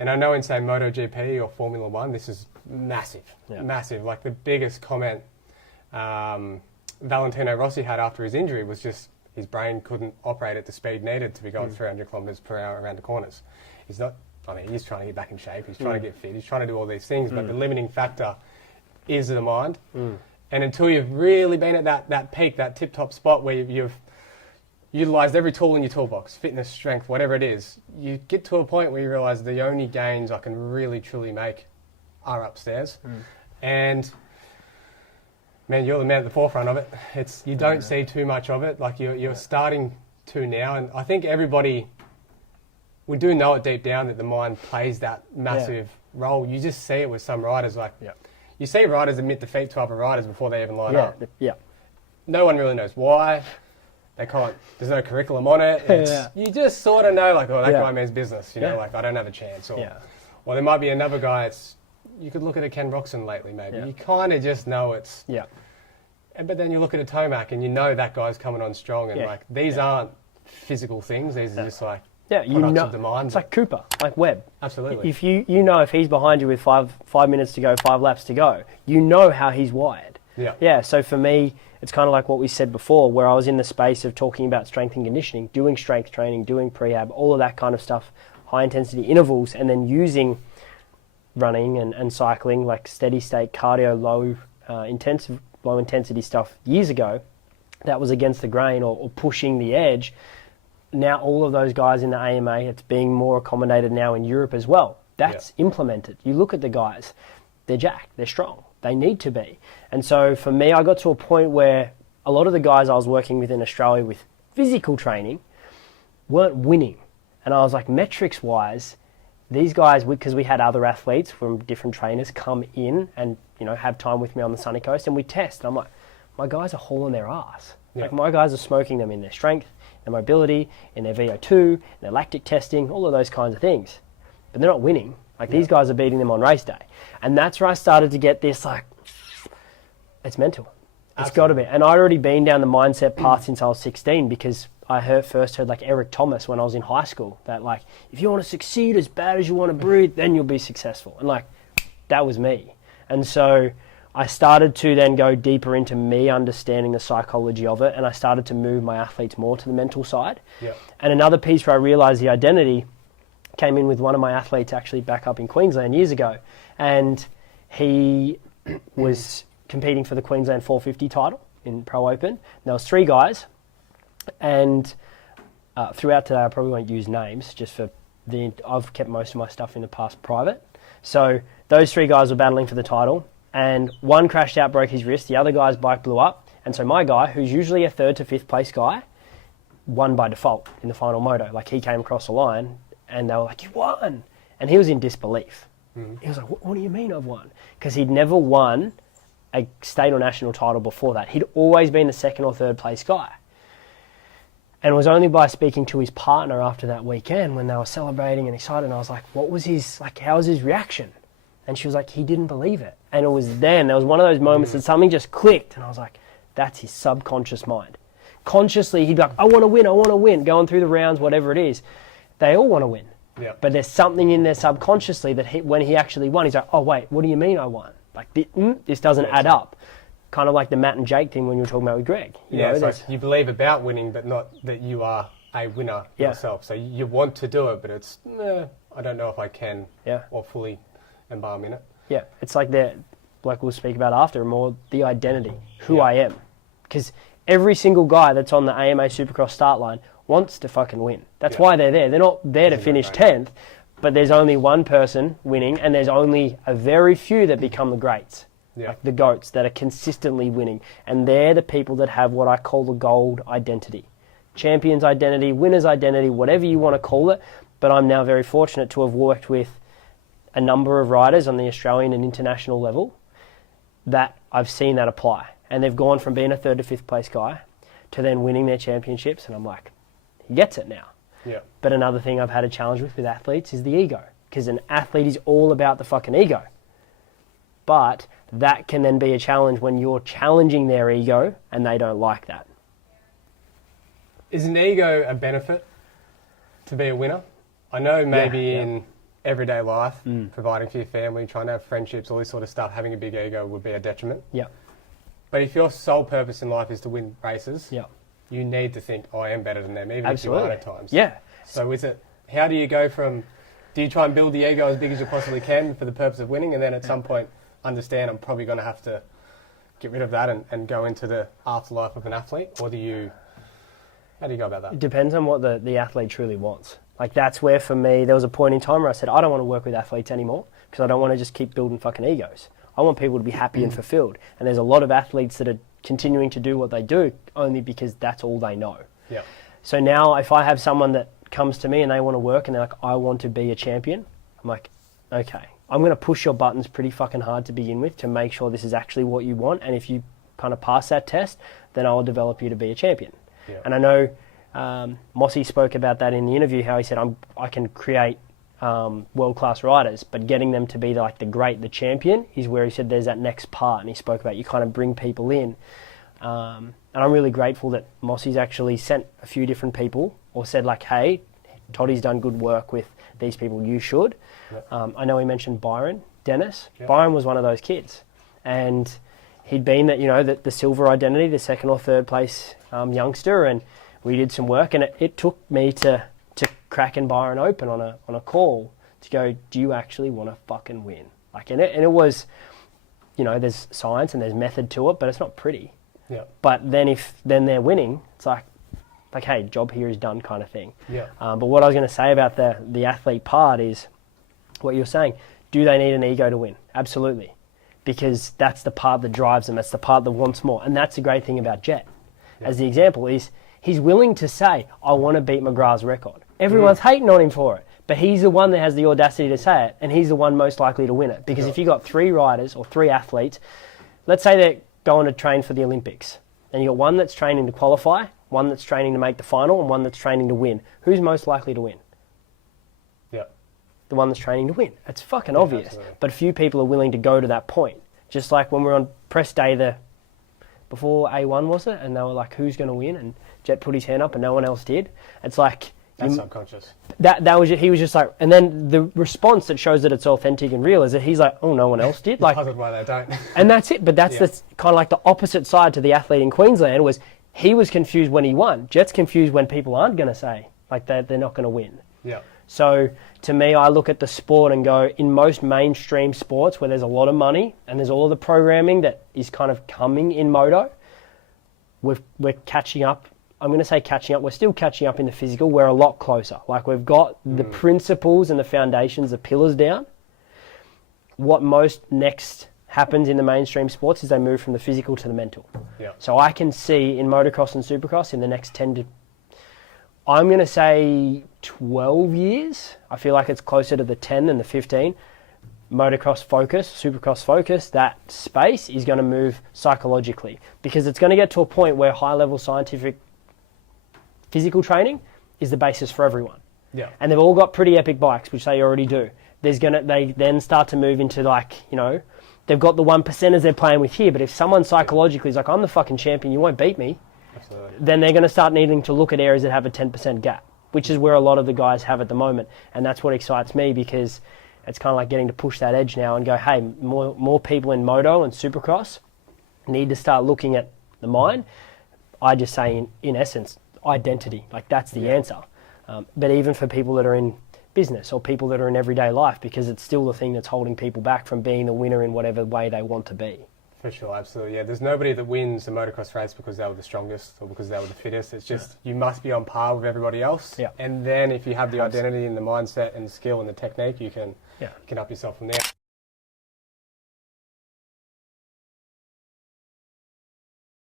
And I know in, say, MotoGP or Formula One, this is massive, massive. Like the biggest comment Valentino Rossi had after his injury was just his brain couldn't operate at the speed needed to be going 300 kilometres per hour around the corners. He's not, I mean, he's trying to get back in shape, he's trying to get fit, he's trying to do all these things, but the limiting factor is the mind. And until you've really been at that peak, that tip-top spot where you've utilised every tool in your toolbox, fitness, strength, whatever it is, you get to a point where you realise the only gains I can really, truly make are upstairs. And man, you're the man at the forefront of it. You don't see too much of it. Like you're starting to now, and I think we do know it deep down that the mind plays that massive role. You just see it with some riders. Like you see riders admit defeat to other riders before they even line up. No one really knows why. They can't. There's no curriculum on it. You just sort of know, like, oh, that guy means business. You know, like I don't have a chance. Or there might be another guy. You could look at a Ken Roxon lately, maybe. You kind of just know it's. But then you look at a Tomac and you know that guy's coming on strong. And like these aren't physical things. These are just like products of the mind. It's like Cooper, like Webb. Absolutely. If you know if he's behind you with five minutes to go, 5 laps to go, you know how he's wired. So for me, it's kind of like what we said before, where I was in the space of talking about strength and conditioning, doing strength training, doing prehab, all of that kind of stuff, high intensity intervals, and then using running and cycling, like steady state cardio, low intensity stuff years ago, that was against the grain or pushing the edge. Now all of those guys in the AMA, it's being more accommodated now in Europe as well. That's implemented. You look at the guys, they're jacked, they're strong, they need to be. And so for me, I got to a point where a lot of the guys I was working with in Australia with physical training weren't winning. And I was like, metrics wise, these guys, because we had other athletes from different trainers come in and have time with me on the sunny coast, and we test. And I'm like, my guys are hauling their ass. Like my guys are smoking them in their strength, their mobility, in their VO2, their lactic testing, all of those kinds of things. But they're not winning. Like these guys are beating them on race day. And that's where I started to get this, like, it's mental. It's got to be. And I'd already been down the mindset path since I was 16, because I first heard like Eric Thomas when I was in high school, that like, if you want to succeed as bad as you want to breathe, then you'll be successful. And like, that was me. And so I started to then go deeper into me understanding the psychology of it, and I started to move my athletes more to the mental side. And another piece where I realized the identity came in with one of my athletes actually back up in Queensland years ago, and he was competing for the Queensland 450 title in Pro Open. And there was 3 guys, and throughout today I probably won't use names, just for I've kept most of my stuff in the past private. So those 3 guys were battling for the title, and one crashed out, broke his wrist, the other guy's bike blew up, and so my guy, who's usually a 3rd to 5th place guy, won by default in the final moto. Like, he came across the line and they were like, you won! And he was in disbelief. He was like, what do you mean I've won? Because he'd never won a state or national title before that. He'd always been the 2nd or 3rd place guy. And it was only by speaking to his partner after that weekend when they were celebrating and excited, and I was like, how was his reaction? And she was like, he didn't believe it. And it was there was one of those moments that something just clicked, and I was like, that's his subconscious mind. Consciously, he'd be like, I want to win, going through the rounds, whatever it is. They all want to win. But there's something in there subconsciously that when he actually won, he's like, oh, wait, what do you mean I won? Like, this doesn't add up. Kind of like the Matt and Jake thing when you were talking about with Greg. It's like you believe about winning, but not that you are a winner yourself. So you want to do it, but it's, I don't know if I can or fully embalm in it. Yeah, it's like like we'll speak about after, more the identity, who I am. Because every single guy that's on the AMA Supercross start line wants to fucking win. That's why they're there. They're not there to finish 10th, but there's only one person winning, and there's only a very few that become the greats. Like the GOATs that are consistently winning. And they're the people that have what I call the gold identity. Champion's identity, winner's identity, whatever you want to call it. But I'm now very fortunate to have worked with a number of riders on the Australian and international level that I've seen that apply. And they've gone from being a 3rd to 5th place guy to then winning their championships. And I'm like, he gets it now. But another thing I've had a challenge with athletes is the ego. Because an athlete is all about the fucking ego. But that can then be a challenge when you're challenging their ego and they don't like that. Is an ego a benefit to be a winner? I know maybe in everyday life, providing for your family, trying to have friendships, all this sort of stuff, having a big ego would be a detriment. Yeah. But if your sole purpose in life is to win races, Yeah. you need to think, I am better than them, even Absolutely. if you are at times. Yeah. So how do you go from, do you try and build the ego as big as you possibly can for the purpose of winning, and then at some point understand I'm probably going to have to get rid of that and go into the afterlife of an athlete? Or how do you go about that? It depends on what the athlete truly wants. Like, that's where, for me, there was a point in time where I said, I don't want to work with athletes anymore because I don't want to just keep building fucking egos. I want people to be happy and fulfilled. And there's a lot of athletes that are continuing to do what they do only because that's all they know. Yeah. So now if I have someone that comes to me and they want to work and they're like, I want to be a champion, I'm like, okay, I'm going to push your buttons pretty fucking hard to begin with to make sure this is actually what you want. And if you kind of pass that test, then I will develop you to be a champion. Yeah. And I know Mossy spoke about that in the interview, how he said, I can create world-class riders, but getting them to be the champion is where he said there's that next part. And he spoke about you kind of bring people in. And I'm really grateful that Mossy's actually sent a few different people or said like, hey, Toddy's done good work with these people, you should. Yep. I know he mentioned Byron Dennis. Yep. Byron was one of those kids. And he'd been the silver identity, the second or third place youngster, and we did some work, and it took me to cracking Byron open on a call to go, do you actually want to fucking win? And it was, there's science and there's method to it, but it's not pretty. Yeah. But then if they're winning, it's like, hey, job here is done kind of thing. Yeah. But what I was going to say about the athlete part is what you're saying. Do they need an ego to win? Absolutely. Because that's the part that drives them. That's the part that wants more. And that's the great thing about Jet. Yeah. As the example is, he's willing to say, I want to beat McGrath's record. Everyone's hating on him for it. But he's the one that has the audacity to say it, and he's the one most likely to win it. Because if you got 3 riders or 3 athletes, let's say they're going to train for the Olympics, and you got one that's training to qualify, one that's training to make the final, and one that's training to win. Who's most likely to win? Yeah. The one that's training to win. It's fucking obvious. Absolutely. But few people are willing to go to that point. Just like when we were on press day before A1, was it? And they were like, who's going to win? And Jet put his hand up and no one else did. It's like... That's subconscious. He was just like... And then the response that shows that it's authentic and real is that he's like, oh, no one else did. Like, puzzled why they don't. And that's it. But that's the kind of like the opposite side to the athlete in Queensland was he was confused when he won. Jet's confused when people aren't going to say, like, they're not going to win. Yeah. So to me, I look at the sport and go, in most mainstream sports where there's a lot of money and there's all of the programming that is kind of coming in moto, we're catching up. I'm going to say catching up. We're still catching up in the physical. We're a lot closer. Like, we've got the principles and the foundations, the pillars down. What most next happens in the mainstream sports is they move from the physical to the mental. Yeah. So I can see in motocross and supercross in the next 10 to... I'm going to say 12 years. I feel like it's closer to the 10 than the 15. Motocross focus, supercross focus, that space is going to move psychologically because it's going to get to a point where high-level scientific physical training is the basis for everyone. Yeah. And they've all got pretty epic bikes, which they already do. They then start to move into they've got the 1%ers they're playing with here, but if someone psychologically is like, I'm the fucking champion, you won't beat me, absolutely, then they're going to start needing to look at areas that have a 10% gap, which is where a lot of the guys have at the moment. And that's what excites me because it's kind of like getting to push that edge now and go, hey, more people in moto and supercross need to start looking at the mind. I just say, in essence, identity. Like, that's the answer. But even for people that are in business or people that are in everyday life, because it's still the thing that's holding people back from being the winner in whatever way they want to be. For sure, absolutely. Yeah, there's nobody that wins a motocross race because they were the strongest or because they were the fittest. It's just you must be on par with everybody else. Yeah. And then if you have the identity and the mindset and the skill and the technique, you can up yourself from there.